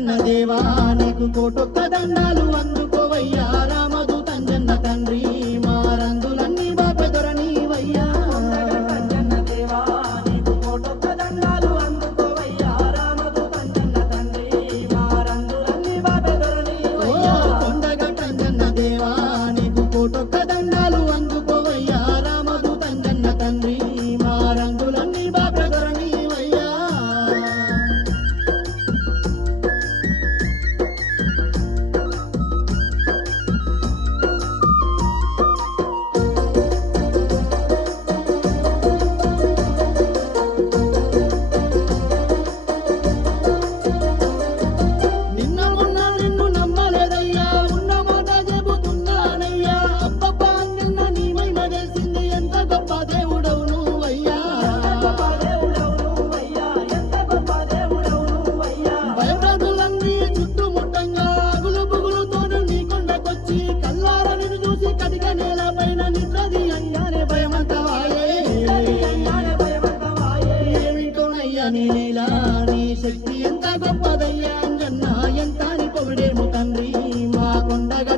తంజన్న దేవా నీకు కోటొక్క దండాలు అందుకోవయ్యా రామదూతంజన్న తండ్రి మా రంగులన్నీ బాపెదొరనీవయ్యా తంజన్న దేవా నీకు కోటొక్క దండాలు అందుకోవయ్యా రామదూతంజన్న తండ్రి మా రంగులన్నీ బాపెదొరనీవయ్యా కొండగా తంజన్న దేవా నీకు కోటొక్క దండాలు అందుకోవయ్యా రామదూతంజన్న తండ్రి మా రంగులన్నీ బాపెదొరనీవయ్యా నిన్న మొన్న నిన్ను నమ్మలేదయ్యా ఉన్న మాట చెబుతున్నానయ్యా అబ్బబ్బా నిన్న నీ మహిమ తెలిసింది ఎంత గొప్ప దేవుడవు నువ్వయ్యా గొప్ప దేవుడవు నువ్వయ్యా ఎంత గొప్ప దేవుడవు నువ్వయ్యా భయప్రదులన్నీ చుట్టుముట్టంగా అగులు బుగులుతోను నీ కొండకొచ్చి కల్లార నిన్ను చూసి కటిక నేలపైన నిద్రది అయ్యానే భయమంతవాయే జ్ఞాన భయవంతమాయే ఏమిటోనయ్యా నీ లీలా నీ శక్తి ఎంత గొప్పదయ్యా అంజన్న ఎంత అని పొగిడేము తండ్రి మా కొండగ